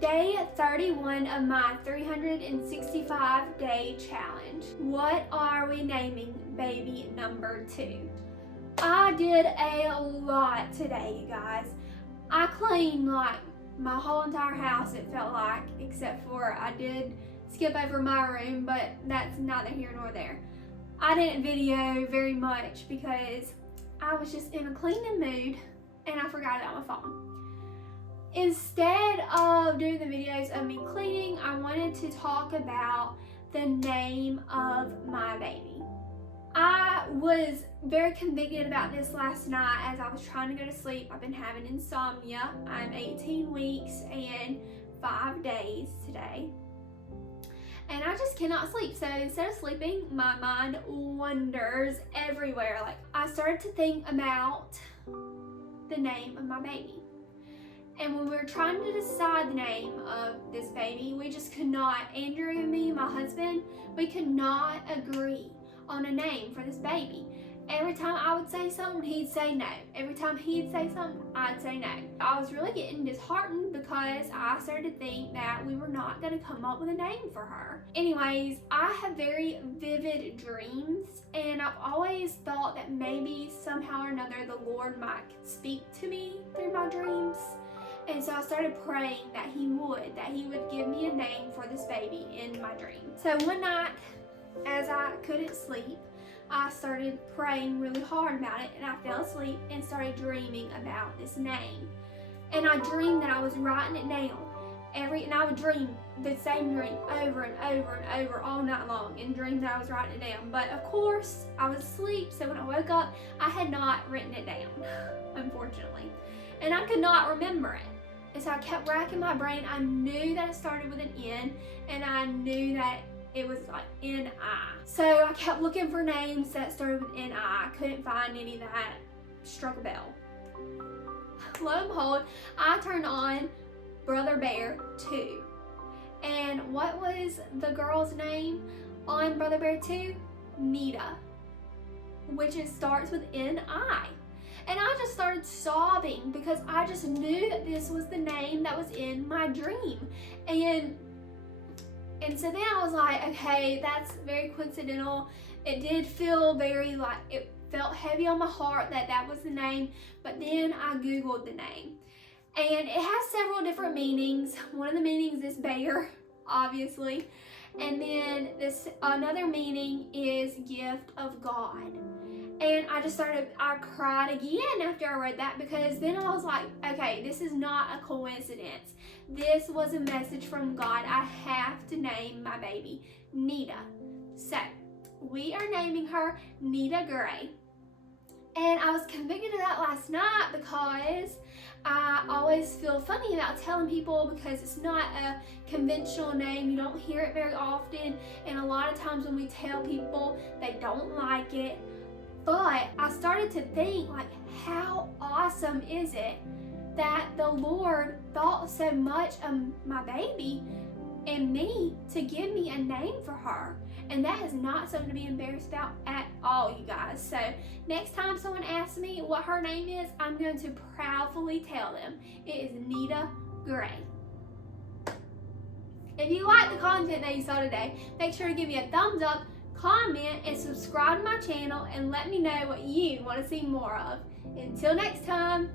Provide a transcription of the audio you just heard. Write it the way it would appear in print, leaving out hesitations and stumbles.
Day 31 of my 365-day challenge. What are we naming baby number 2? I did a lot today, you guys. I cleaned like my whole entire house, it felt like, except for I did skip over my room, but that's neither here nor there. I didn't video very much because I was just in a cleaning mood and I forgot it on my phone. Instead of doing the videos of me cleaning, I wanted to talk about the name of my baby. I was very convicted about this last night as I was trying to go to sleep. I've been having insomnia. I'm 18 weeks and 5 days today. And I just cannot sleep. So instead of sleeping, my mind wanders everywhere. Like, I started to think about the name of my baby. And when we were trying to decide the name of this baby, we just could not, Andrew and me, my husband, we could not agree on a name for this baby. Every time I would say something, he'd say no. Every time he'd say something, I'd say no. I was really getting disheartened because I started to think that we were not going to come up with a name for her. Anyways, I have very vivid dreams, and I've always thought that maybe somehow or another the Lord might speak to me through my dreams. And so I started praying that he would give me a name for this baby in my dream. So one night, as I couldn't sleep, I started praying really hard about it, and I fell asleep and started dreaming about this name. And I dreamed that I was writing it down. And I would dream the same dream over and over and over all night long and dream that I was writing it down. But of course, I was asleep, so when I woke up, I had not written it down, unfortunately. And I could not remember it. And so I kept racking my brain. I knew that it started with an N, and I knew that it was like N-I. So I kept looking for names that started with N-I. I couldn't find any that struck a bell. Lo and behold, I turned on Brother Bear 2. And what was the girl's name on Brother Bear 2? Nita, which starts with N-I. And I just started sobbing because I just knew that this was the name that was in my dream. And so then I was like, okay, that's very coincidental. It did feel very like, it felt heavy on my heart that that was the name. But then I Googled the name. And it has several different meanings. One of the meanings is bear, obviously. And then another meaning is gift of God. And I cried again after I read that, because then I was like, okay, this is not a coincidence. This was a message from God. I have to name my baby Nita. So we are naming her Nita Gray. And I was convicted of that last night because I always feel funny about telling people, because it's not a conventional name. You don't hear it very often. And a lot of times when we tell people, they don't like it. But I started to think, like, how awesome is it that the Lord thought so much of my baby and me to give me a name for her. And that is not something to be embarrassed about at all, you guys. So next time someone asks me what her name is, I'm going to proudly tell them it is Nita Gray. If you like the content that you saw today, make sure to give me a thumbs up, comment, and subscribe to my channel, and let me know what you want to see more of. Until next time.